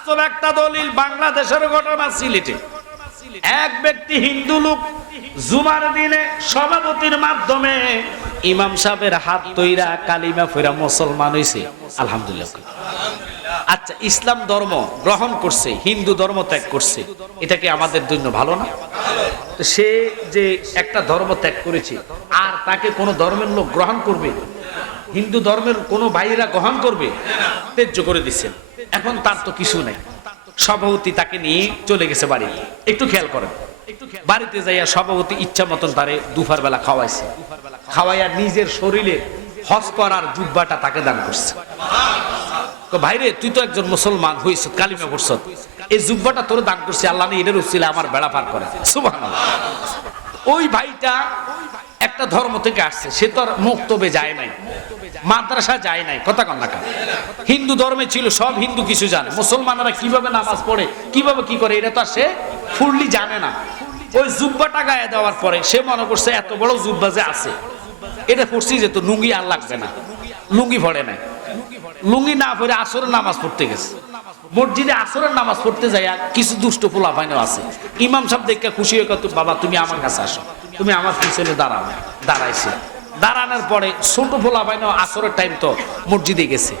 বাস্তব একটা দলিল বাংলাদেশের ঘটনা সিলেটে এক ব্যক্তি হিন্দু লোক জুমার দিনে সভাপতির মাধ্যমে ইমাম সাহেবের হাত তৈরা কালিমা ফেরা মুসলমান হইছে আলহামদুলিল্লাহ। আচ্ছা, ইসলাম ধর্ম গ্রহণ করছে, হিন্দু ধর্ম ত্যাগ করছে, এটা কি আমাদের জন্য ভালো না? তো সে যে একটা ধর্ম ত্যাগ করেছে আর তাকে কোনো ধর্মের লোক গ্রহণ করবে, হিন্দু ধর্মের কোনো ভাইরা গ্রহণ করবে, ত্যায্য করে দিচ্ছেন। এখন তার তো কিছু নেই, সভাপতি তাকে নিয়ে চলে গেছে বাড়িতে। একটু খেয়াল করেন, বাড়িতে যাইয়া সভাপতি ইচ্ছা মতন তারে দুপুর বেলা খাওয়াইছে, খাওয়াইয়া নিজের শরীরে হজ করার জুব্বাটা তাকে দান করছে। তো ভাইরে, তুই তো একজন মুসলমান হইছ, কালিমা পড়ছ, এই জুব্বাটা তোর দান করছে আল্লাহ, এটার উসিলে আমার বেড়া পার করে। সুবহানাল্লাহ। ওই ভাইটা একটা ধর্ম থেকে আসছে, সে তো আর মুক্তবে যায় নাই, মাদ্রাসা যায় নাই, কথা কন না কেন? হিন্দু ধর্মে ছিল, সব হিন্দু কিছু জানে, মুসলমানরা কিভাবে নামাজ পড়ে, কিভাবে কি করে, এটা তো আর সে ফুললি জানে না। ওই জুব্বাটা গায়ে দেওয়ার পরে সে মনে করছে এত বড় জুব্বা যে আছে, এটা পড়ছি যে তো লুঙ্গি আর লাগবে না, লুঙ্গি পড়ে নাই। লুঙ্গি না পড়ে আসরের নামাজ পড়তে গেছে। মসজিদে আসরের নামাজ পড়তে যায় কিছু দুষ্ট পোলা পাইনো আছে, ইমাম সাহেব দেখে খুশি হয়ে কত, বাবা তুমি আমার কাছে আসো, তুমি আমার পিছনে দাঁড়াও। দাঁড়াইছে, দাঁড়ানোর পরে ছোট পোলা পাইনো আসরের টাইম তো মসজিদে গেছে,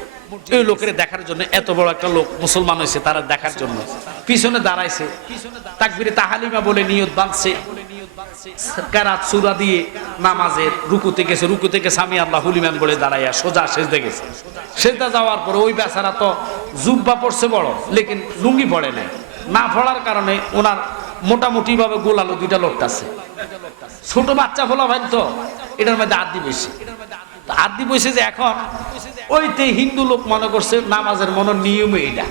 এই লোকের দেখার জন্য, এত বড় একটা লোক মুসলমান হয়েছে তারা দেখার জন্য পিছনে দাঁড়াইছে, তাকবীরে তাহলিমা বলে নিয়ত বাঁধছে, কেরাত সূরা দিয়ে নামাজের রুকুতে গেছে, রুকু থেকে সামি আল্লাহু লিমান বলে দাঁড়াইয়া সোজা সেজদা গেছে। সেজদা যাওয়ার পরে ওই বেচারা তো জুব্বা পড়ছে বড়, লেকিন লুঙ্গি পড়ে নাই। না পড়ার কারণে ওনার মোটামুটি ভাবে গোলালো দুইটা লোকটা আছে, ছোট বাচ্চা ফোলা ভাই তো, এটার মধ্যে আদি বেশি, আদি বসে যে এখন ওইতে হিন্দু লোক মনে করছে নামাজের মনে নিয়ম এইটা,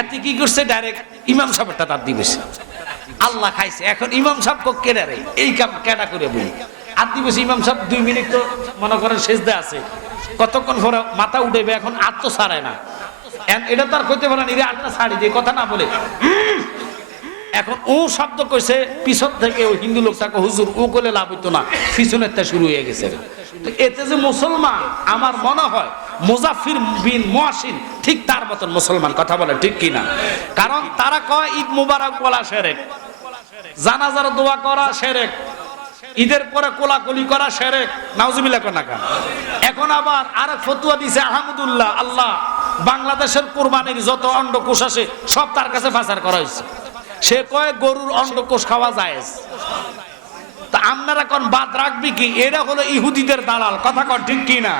এতে কি করছে ডাইরেক্ট ইমাম সাহেবটা তার দিবেছে, আল্লাহ খাইছে। এখন ইমাম সাহেব কেডা রে, এই কাম কেডা করে বলি আর দিবেছে। ইমাম সাহেব 2 মিনিট তো মনে করেন সেজদা আছে, কতক্ষণ পরে মাথা উঠেবে, এখন আর তো ছাড়ায় না, এটা তো আর কইতে পারে না, আটটা ছাড়ি দিয়ে কথা না বলে এখন ও শব্দ কইছে পিছন থেকে, ওই হিন্দু লোকটাকে হুজুর ও করলে লাভ হইতো না, পিছনের তা শুরু হয়ে গেছে। তো এতে যে মুসলমান, আমার মনে হয় মুজাফফির বিন মুয়াশিন ঠিক তার মতন মুসলমান, কথা বলে ঠিক কিনা? কারণ তারা কয় ঈদ মুবারক বলা শিরক, জানাজার দোয়া করা শিরক, ঈদের পরে কোলাকুলি করা শিরক, নাউজুবিল্লাহ কোন না। এখন আবার আরেক ফতোয়া দিছে আহমদুল্লাহ, আল্লাহ বাংলাদেশের কুরবানির যত অন্ডকোষ আছে সব তার কাছে পাচার করা হয়েছে। সে কয় গরুর অন্ডকোষ খাওয়া জায়েজ। তা আপনারা কোন বাদ রাখবি কি? এরা হলো ইহুদিদের দালাল, কথা কন ঠিক কি না?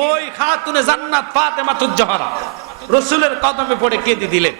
ওই খাতুনে জান্নাত ফাতেমাতুজ জোহরা রাসূলের কদমে পড়ে কেঁদে দিলেন।